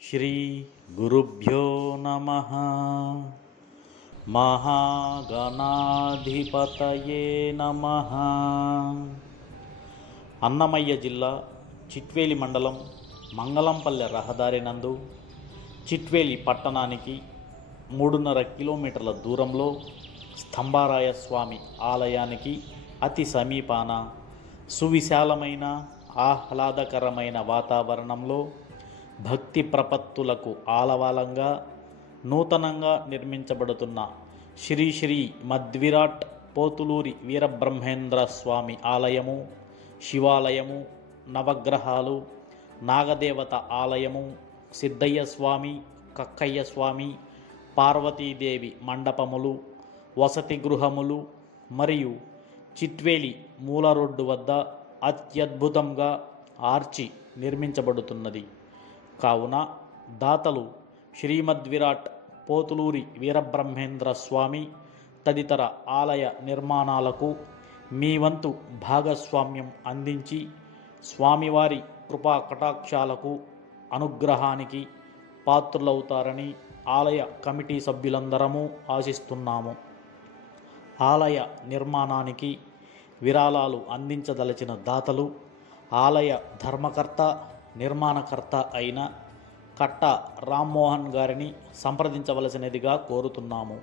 శ్రీ గురుభ్యో నమః. మహాగణాధిపతయే నమః. అన్నమయ్య జిల్లా చిట్వేలి మండలం మంగళంపల్లె రహదారి నందు చిట్వేలి పట్టణానికి 3.5 కిలోమీటర్ల దూరంలో స్తంభారాయ స్వామి ఆలయానికి అతి సమీపాన సువిశాలమైన ఆహ్లాదకరమైన వాతావరణంలో భక్తి ప్రపత్తులకు ఆలవాలంగా నూతనంగా నిర్మించబడుతున్న శ్రీ శ్రీ మద్విరాట్ పోతులూరి వీరబ్రహ్మేంద్ర స్వామి ఆలయము, శివాలయము, నవగ్రహాలు, నాగదేవత ఆలయము, సిద్ధయ్య స్వామి, కక్కయ్య స్వామి, పార్వతీదేవి మండపములు, వసతి గృహములు మరియు చిట్వేలి మూల రోడ్డు వద్ద అత్యద్భుతంగా ఆర్చి నిర్మించబడుతున్నది. కావున దాతలు శ్రీమద్విరాట్ పోతులూరి వీరబ్రహ్మేంద్ర స్వామి తదితర ఆలయ నిర్మాణాలకు మీ వంతు భాగస్వామ్యం అందించి స్వామివారి కృపా కటాక్షాలకు అనుగ్రహానికి పాత్రులవుతారని ఆలయ కమిటీ సభ్యులందరము ఆశిస్తున్నాము. ఆలయ నిర్మాణానికి విరాళాలు అందించదలచిన దాతలు ఆలయ ధర్మకర్త నిర్మాణకర్త అయిన కట్ట రామ్మోహన్ గారిని సంప్రదించవలసినదిగా కోరుతున్నాము.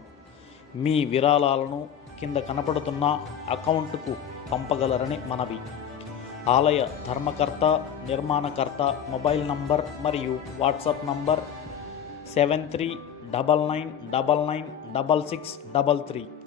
మీ విరాళాలను కింద కనపడుతున్న అకౌంట్కు పంపగలరని మనవి. ఆలయ ధర్మకర్త నిర్మాణకర్త మొబైల్ నంబర్ మరియు వాట్సాప్ నంబర్ 7399996633.